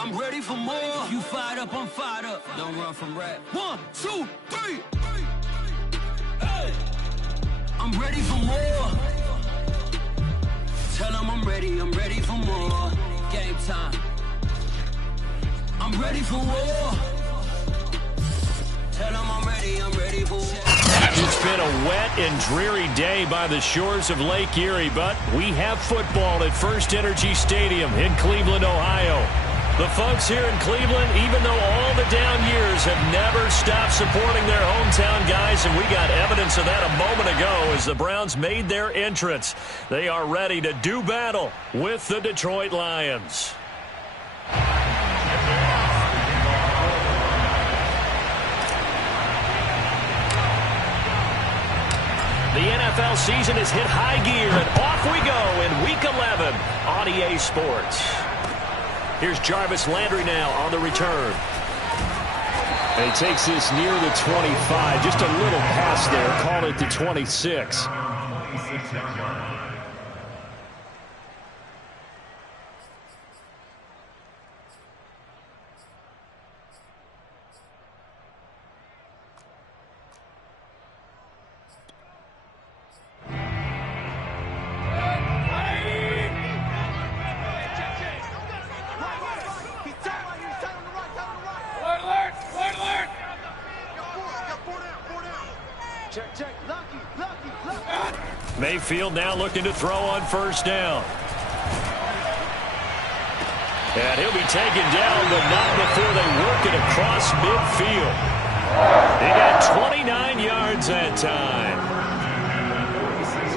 I'm ready for more. You fired up, I'm fired up. Don't run from rap. 1, 2, 3. Hey. I'm ready for more. Tell them I'm ready for more. Game time. I'm ready for war. Tell them I'm ready for war. It's been a wet and dreary day by the shores of Lake Erie, but we have football at First Energy Stadium in Cleveland, Ohio. The folks here in Cleveland, even though all the down years, have never stopped supporting their hometown guys, and we got evidence of that a moment ago as the Browns made their entrance. They are ready to do battle with the Detroit Lions. The NFL season has hit high gear, and off we go in Week 11 on EA Sports. Here's Jarvis Landry now on the return. And he takes this near the 25. Just a little pass there. Call it the 26. Mayfield now looking to throw on first down. And he'll be taken down, but not before they work it across midfield. He got 29 yards that time.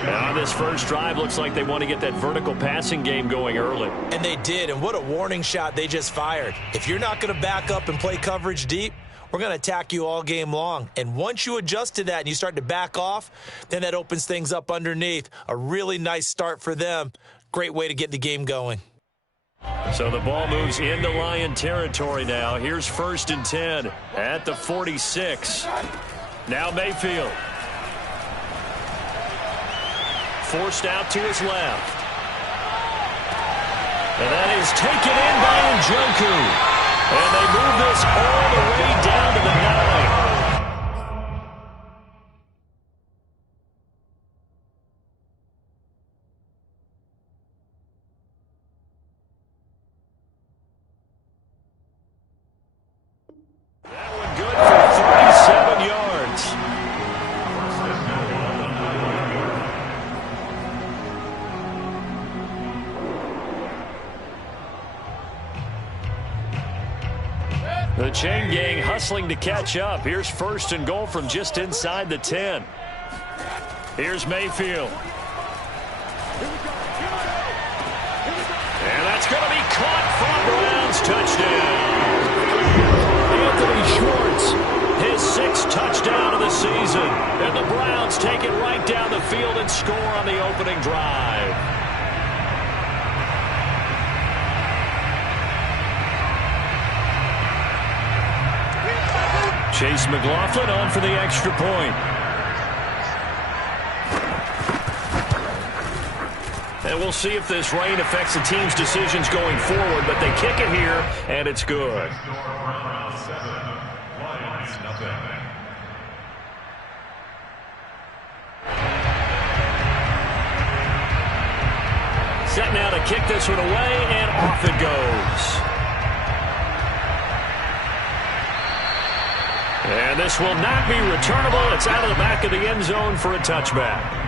Now this first drive looks like they want to get that vertical passing game going early. And they did, and what a warning shot they just fired. If you're not going to back up and play coverage deep, we're going to attack you all game long. And once you adjust to that and you start to back off, then that opens things up underneath. A really nice start for them. Great way to get the game going. So the ball moves into Lion territory now. Here's 1st and 10 at the 46. Now Mayfield. Forced out to his left. And that is taken in by Njoku. And they move this all the way down to the 9. That one good for 37 yards. The chain gang hustling to catch up. Here's 1st and goal from just inside the 10. Here's Mayfield. And that's going to be caught for Browns touchdown. Anthony Schwartz, his 6th touchdown of the season. And the Browns take it right down the field and score on the opening drive. Chase McLaughlin on for the extra point. And we'll see if this rain affects the team's decisions going forward, but they kick it here, and it's good. Set now to kick this one away, and off it goes. And this will not be returnable. It's out of the back of the end zone for a touchback.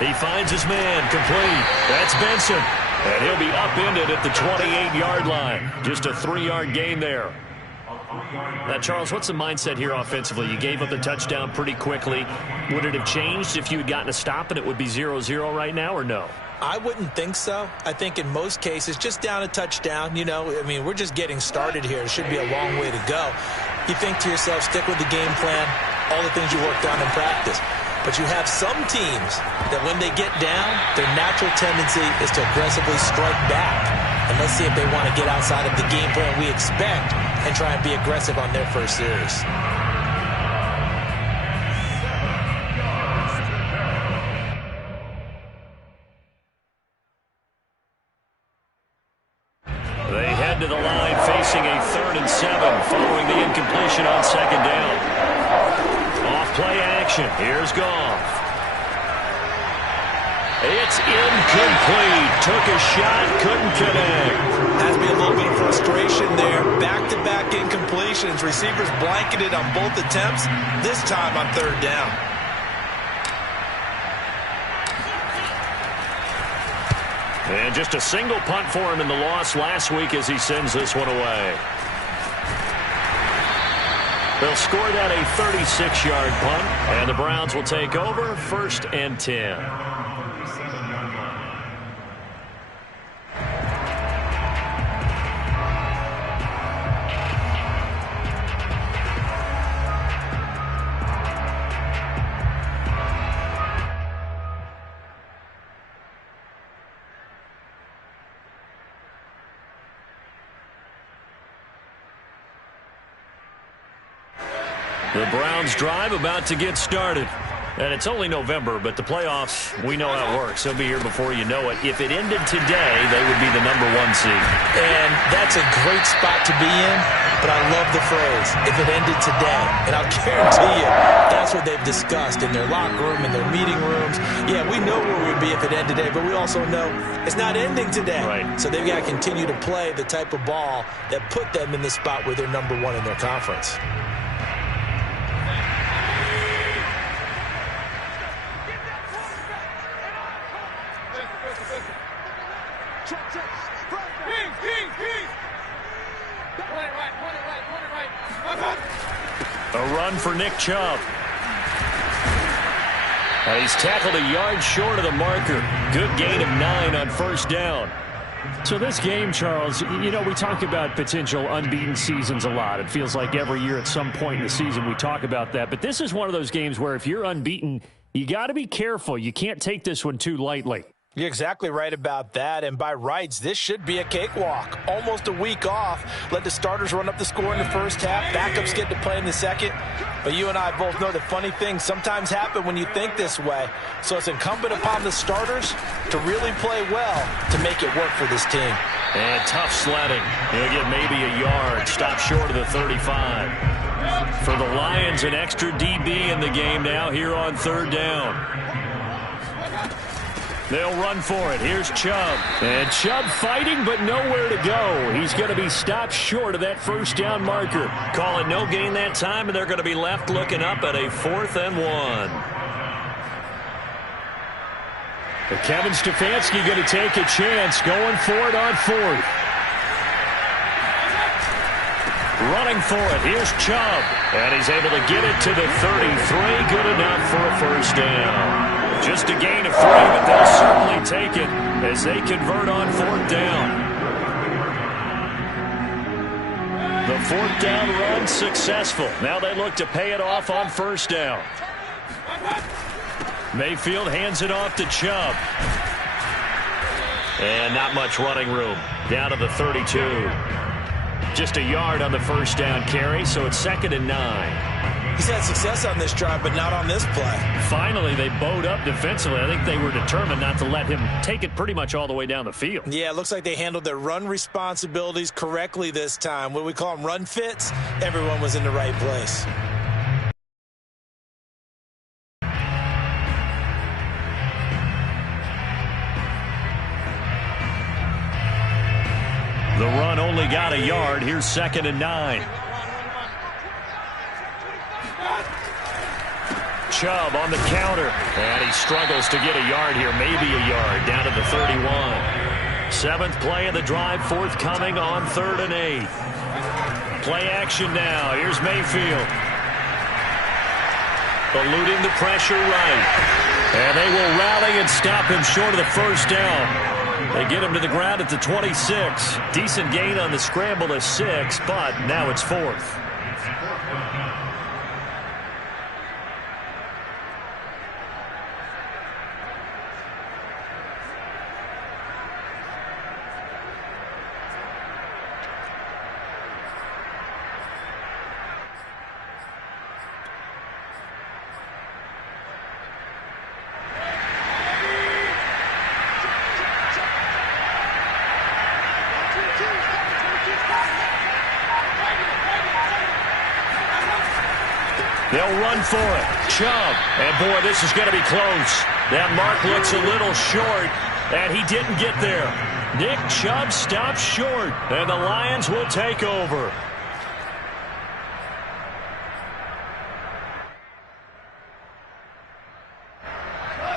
He finds his man complete. That's Benson. And he'll be upended at the 28-yard line. Just a 3-yard gain there. Now, Charles, what's the mindset here offensively? You gave up the touchdown pretty quickly. Would it have changed if you had gotten a stop and it would be 0-0 right now, or no? I wouldn't think so. I think in most cases, just down a touchdown, we're just getting started here. It should be a long way to go. You think to yourself, stick with the game plan, all the things you worked on in practice. But you have some teams that when they get down, their natural tendency is to aggressively strike back. And let's see if they want to get outside of the game plan we expect and try and be aggressive on their first series. They head to the line facing a 3rd and 7 following the incompletion on 2nd down. Off-play action. Here's Goff. It's incomplete. Took a shot, couldn't connect. Has to be a little bit of frustration there. Back-to-back incompletions. Receivers blanketed on both attempts, this time on 3rd down. And just a single punt for him in the loss last week as he sends this one away. They'll score that a 36-yard punt, and the Browns will take over 1st and 10. The Browns drive about to get started. And it's only November, but the playoffs, we know how it works. They'll be here before you know it. If it ended today, they would be the #1 seed. And that's a great spot to be in, but I love the phrase, if it ended today. And I'll guarantee you, that's what they've discussed in their locker room, in their meeting rooms. Yeah, we know where we'd be if it ended today, but we also know it's not ending today. Right. So they've got to continue to play the type of ball that put them in the spot where they're #1 in their conference. A run for Nick Chubb. And he's tackled a yard short of the marker. Good gain of 9 on 1st down. So this game, Charles, we talk about potential unbeaten seasons a lot. It feels like every year at some point in the season we talk about that. But this is one of those games where if you're unbeaten, you got to be careful. You can't take this one too lightly. You're exactly right about that, and by rights, this should be a cakewalk. Almost a week off. Let the starters run up the score in the first half. Backups get to play in the second. But you and I both know that funny things sometimes happen when you think this way. So it's incumbent upon the starters to really play well to make it work for this team. And tough sledding. He'll get maybe a yard. Stop short of the 35. For the Lions, an extra DB in the game now here on 3rd down. They'll run for it. Here's Chubb. And Chubb fighting, but nowhere to go. He's going to be stopped short of that 1st down marker. Call it no gain that time, and they're going to be left looking up at a 4th and 1. But Kevin Stefanski going to take a chance, going for it on 4th. Running for it. Here's Chubb. And he's able to get it to the 33. Good enough for a 1st down. Just a gain of 3, but they'll certainly take it as they convert on 4th down. The 4th down run successful. Now they look to pay it off on 1st down. Mayfield hands it off to Chubb. And not much running room. Down to the 32. Just a yard on the 1st down carry, so it's 2nd and 9. He's had success on this drive, but not on this play. Finally, they bowed up defensively. I think they were determined not to let him take it pretty much all the way down the field. Yeah, it looks like they handled their run responsibilities correctly this time. What we call them run fits, everyone was in the right place. The run only got a yard. Here's 2nd and 9. Chubb on the counter. And he struggles to get a yard here. Maybe a yard down to the 31. 7th play of the drive, forthcoming on 3rd and 8. Play action now. Here's Mayfield. Eluding the pressure right. And they will rally and stop him short of the first down. They get him to the ground at the 26. Decent gain on the scramble to 6, but now it's 4th. They'll run for it. Chubb. And, boy, this is going to be close. That mark looks a little short, and he didn't get there. Nick Chubb stops short, and the Lions will take over.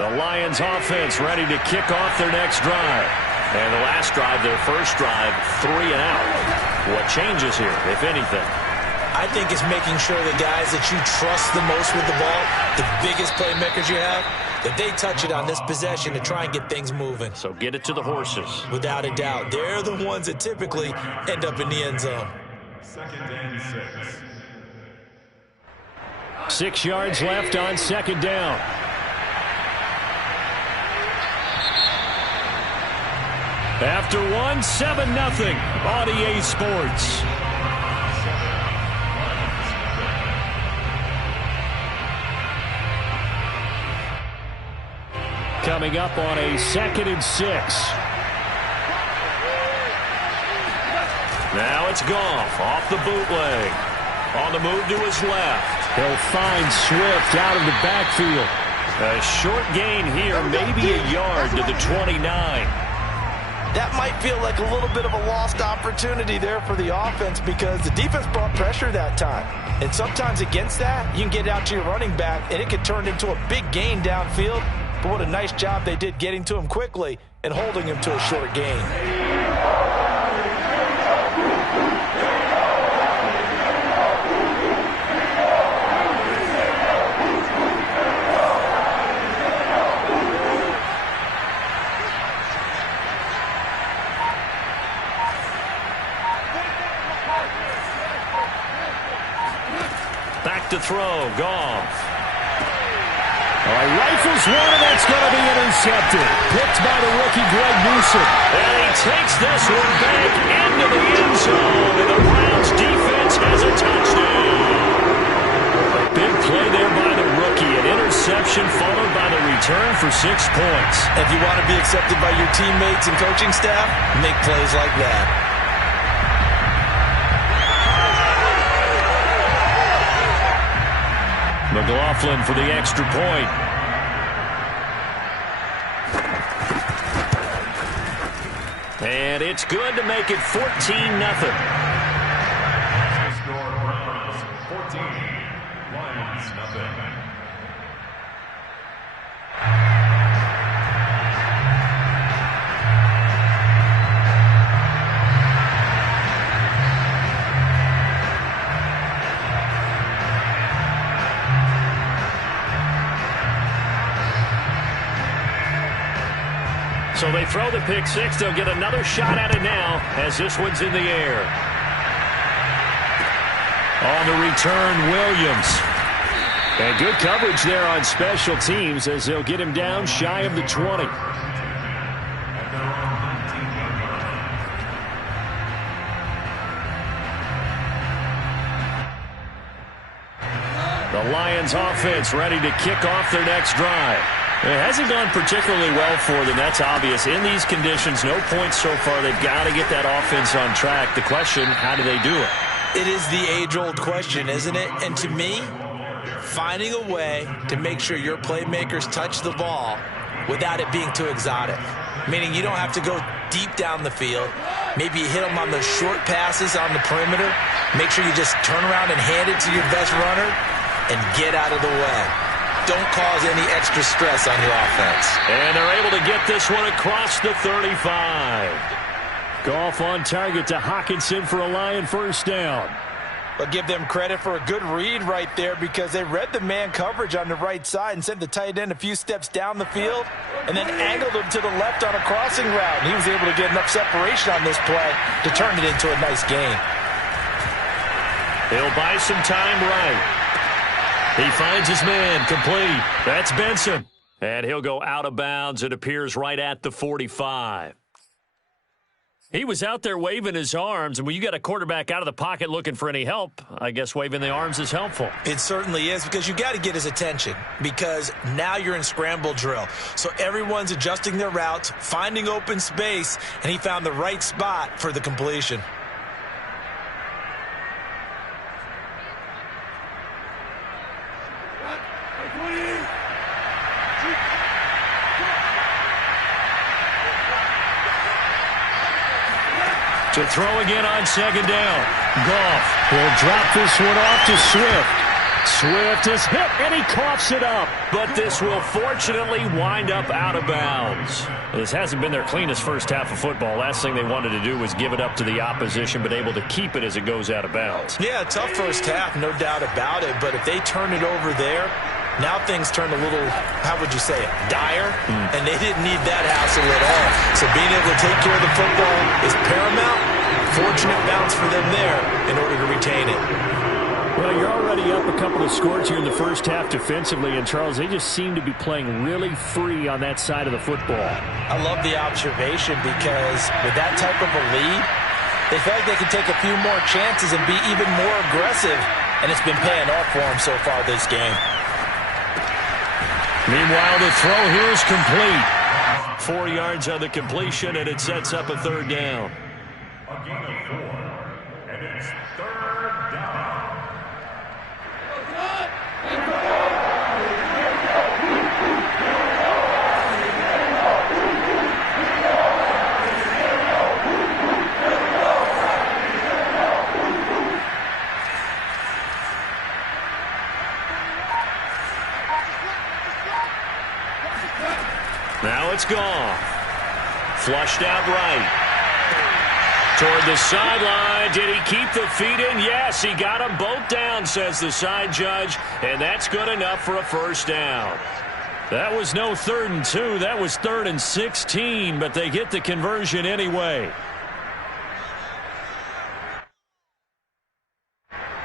The Lions offense ready to kick off their next drive. And the last drive, their first drive, 3 and out. What changes here, if anything? I think it's making sure the guys that you trust the most with the ball, the biggest playmakers you have, that they touch it on this possession to try and get things moving. So get it to the horses. Without a doubt. They're the ones that typically end up in the end zone. 2nd and 6. 6 yards left on 2nd down. After 1, 7-0 on EA Sports. Coming up on a 2nd and 6. Now it's Goff off the bootleg. On the move to his left. He'll find Swift out of the backfield. A short gain here, maybe a yard to the 29. That might feel like a little bit of a lost opportunity there for the offense because the defense brought pressure that time. And sometimes against that, you can get out to your running back, and it could turn into a big gain downfield. But what a nice job they did getting to him quickly and holding him to a short gain. Back to throw, Goff. Rifles one, and that's going to be intercepted. Picked by the rookie, Greg Newsom. And he takes this one back into the end zone, and the Browns defense has a touchdown. A big play there by the rookie. An interception followed by the return for 6 points. If you want to be accepted by your teammates and coaching staff, make plays like that. McLaughlin for the extra point. And it's good to make it 14-0. Score Browns 14, Lions nothing. So they throw the pick six. They'll get another shot at it now as this one's in the air. On the return, Williams. And good coverage there on special teams as they'll get him down shy of the 20. The Lions offense ready to kick off their next drive. It hasn't gone particularly well for them. That's obvious. In these conditions, no points so far. They've got to get that offense on track. The question, how do they do it? It is the age-old question, isn't it? And to me, finding a way to make sure your playmakers touch the ball without it being too exotic. Meaning you don't have to go deep down the field. Maybe you hit them on those short passes on the perimeter. Make sure you just turn around and hand it to your best runner and get out of the way. Don't cause any extra stress on your offense. And they're able to get this one across the 35. Goff on target to Hawkinson for a Lion first down. But give them credit for a good read right there because they read the man coverage on the right side and sent the tight end a few steps down the field and then angled him to the left on a crossing route. And he was able to get enough separation on this play to turn it into a nice gain. He'll buy some time right. He finds his man complete. That's Benson. And he'll go out of bounds. It appears right at the 45. He was out there waving his arms, and when you got a quarterback out of the pocket looking for any help, I guess waving the arms is helpful. It certainly is, because you got to get his attention, because now you're in scramble drill. So everyone's adjusting their routes, finding open space, and he found the right spot for the completion. To throw again on second down. Goff will drop this one off to Swift. Swift is hit, and he coughs it up. But this will fortunately wind up out of bounds. This hasn't been their cleanest first half of football. Last thing they wanted to do was give it up to the opposition, but able to keep it as it goes out of bounds. Yeah, tough first half, no doubt about it. But if they turn it over there, now things turn a little, how would you say it, dire? And they didn't need that hassle at all. So being able to take care of the football is paramount. Fortunate bounce for them there in order to retain it. Well, you're already up a couple of scores here in the first half defensively, and Charles, they just seem to be playing really free on that side of the football. I love the observation because with that type of a lead, they feel like they can take a few more chances and be even more aggressive, and it's been paying off for them so far this game. Meanwhile, the throw here is complete. 4 yards on the completion, and it sets up a third down. A gain of 4, and it's third down. Now it's gone. Flushed out right. Toward the sideline. Did he keep the feet in? Yes, he got them both down, says the side judge, and that's good enough for a first down. That was no 3rd and 2. That was 3rd and 16, but they get the conversion anyway.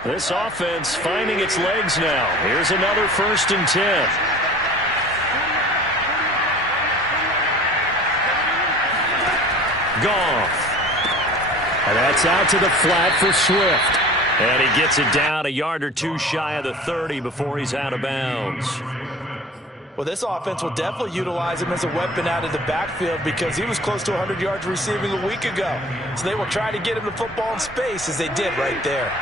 This offense finding its legs now. Here's another 1st and 10. Goff. And that's out to the flat for Swift. And he gets it down a yard or two shy of the 30 before he's out of bounds. Well, this offense will definitely utilize him as a weapon out of the backfield because he was close to 100 yards receiving a week ago. So they will try to get him the football in space as they did right there.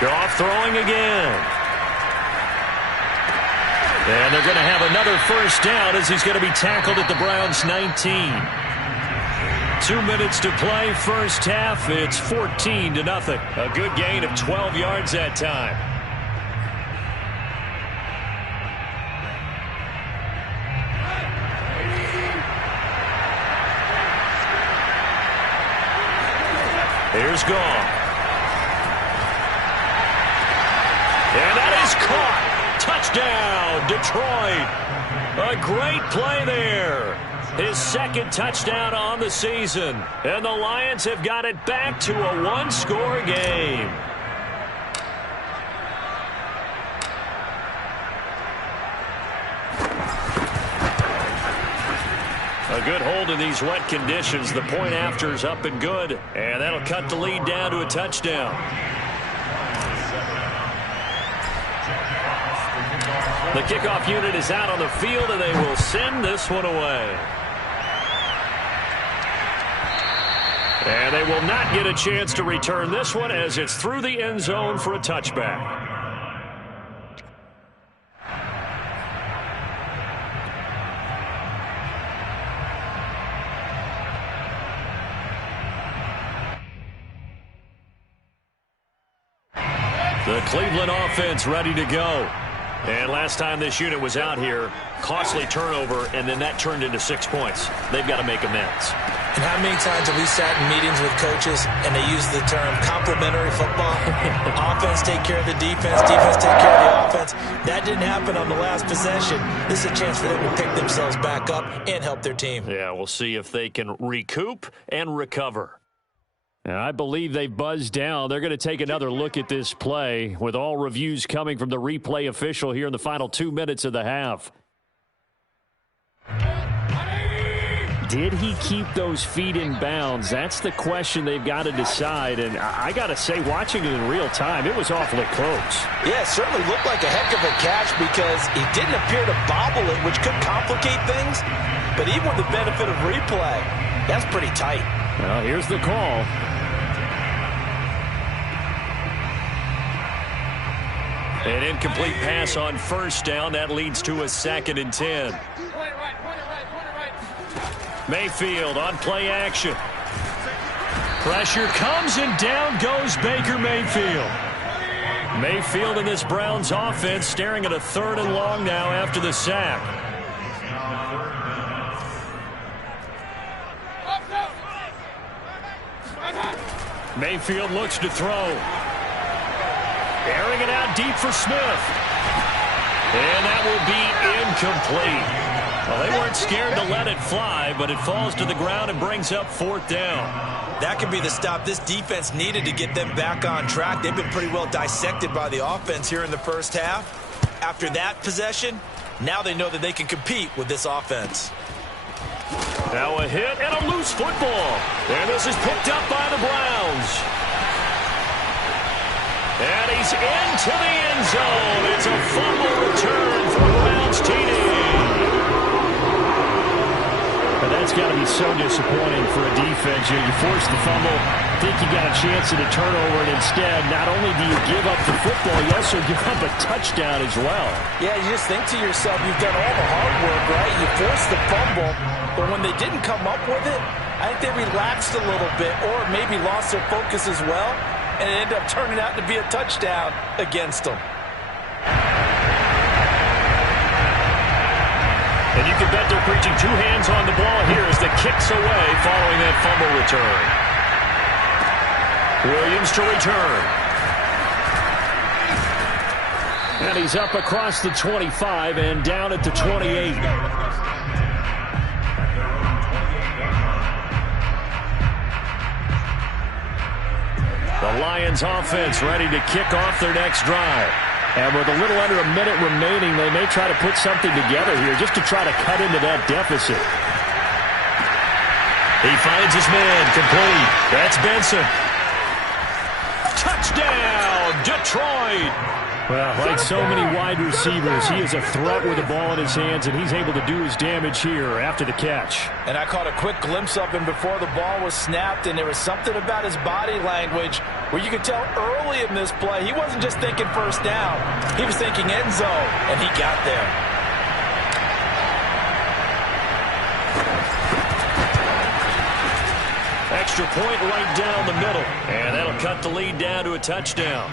Goff throwing again. And they're going to have another first down as he's going to be tackled at the Browns' 19. 2 minutes to play, first half. It's 14-0. A good gain of 12 yards that time. Here's Goff. And that is caught. Touchdown, Detroit. A great play there. His 2nd touchdown on the season. And the Lions have got it back to a 1-score game. A good hold in these wet conditions. The point after is up and good. And that'll cut the lead down to a touchdown. The kickoff unit is out on the field, and they will send this one away. And they will not get a chance to return this one as it's through the end zone for a touchback. The Cleveland offense ready to go. And last time this unit was out here, costly turnover, and then that turned into 6 points. They've got to make amends. And how many times have we sat in meetings with coaches and they use the term complementary football? Offense take care of the defense, defense take care of the offense. That didn't happen on the last possession. This is a chance for them to pick themselves back up and help their team. Yeah, we'll see if they can recoup and recover. And I believe they've buzzed down. They're going to take another look at this play with all reviews coming from the replay official here in the final 2 minutes of the half. Did he keep those feet in bounds? That's the question they've got to decide. And I got to say, watching it in real time, it was awfully close. Yeah, it certainly looked like a heck of a catch because he didn't appear to bobble it, which could complicate things. But even with the benefit of replay, that's pretty tight. Well, here's the call. An incomplete pass on first down. That leads to a 2nd and 10. Mayfield on play action. Pressure comes and down goes Baker Mayfield. Mayfield in this Browns offense staring at a 3rd and long now after the sack. Mayfield looks to throw. Airing it out deep for Smith. And that will be incomplete. Well, they weren't scared to let it fly, but it falls to the ground and brings up 4th down. That could be the stop this defense needed to get them back on track. They've been pretty well dissected by the offense here in the first half. After that possession, now they know that they can compete with this offense. Now a hit and a loose football. And this is picked up by the Browns. And he's into the end zone. It's a fumble return for the Browns TD. But that's got to be so disappointing for a defense. You force the fumble, think you got a chance at a turnover, and instead, not only do you give up the football, you also give up a touchdown as well. Yeah, you just think to yourself, you've done all the hard work, right? You forced the fumble, but when they didn't come up with it, I think they relaxed a little bit or maybe lost their focus as well, and it ended up turning out to be a touchdown against them. And you can bet they're preaching 2 hands on the ball here as the kick's away following that fumble return. Williams to return. And he's up across the 25 and down at the 28. The Lions offense ready to kick off their next drive. And with a little under a minute remaining, they may try to put something together here just to try to cut into that deficit. He finds his man, complete. That's Benson. Touchdown, Detroit. Well, like so many wide receivers, he is a threat with the ball in his hands, and he's able to do his damage here after the catch. And I caught a quick glimpse of him before the ball was snapped, and there was something about his body language where you could tell early in this play he wasn't just thinking first down. He was thinking end zone, and he got there. Extra point right down the middle. And that'll cut the lead down to a touchdown.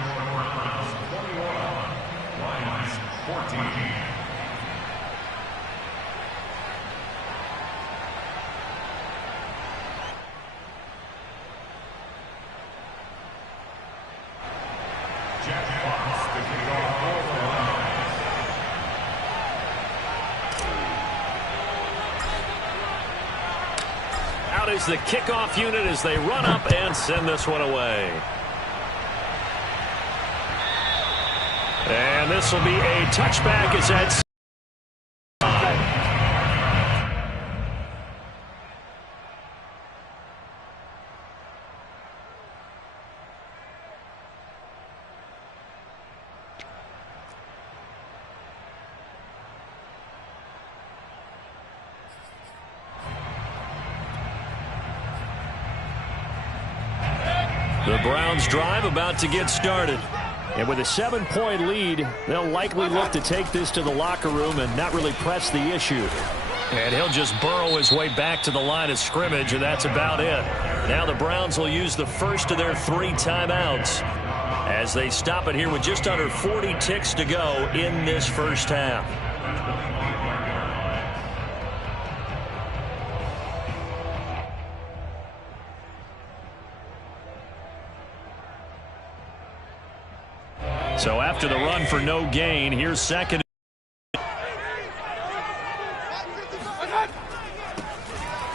Out is the kickoff unit as they run up and send this one away. And this will be a touchback as that's the Browns drive about to get started. And with a 7-point lead, they'll likely look to take this to the locker room and not really press the issue. And he'll just burrow his way back to the line of scrimmage, and that's about it. Now the Browns will use the first of their 3 timeouts as they stop it here with just under 40 ticks to go in this first half. So after the run for no gain, here's second.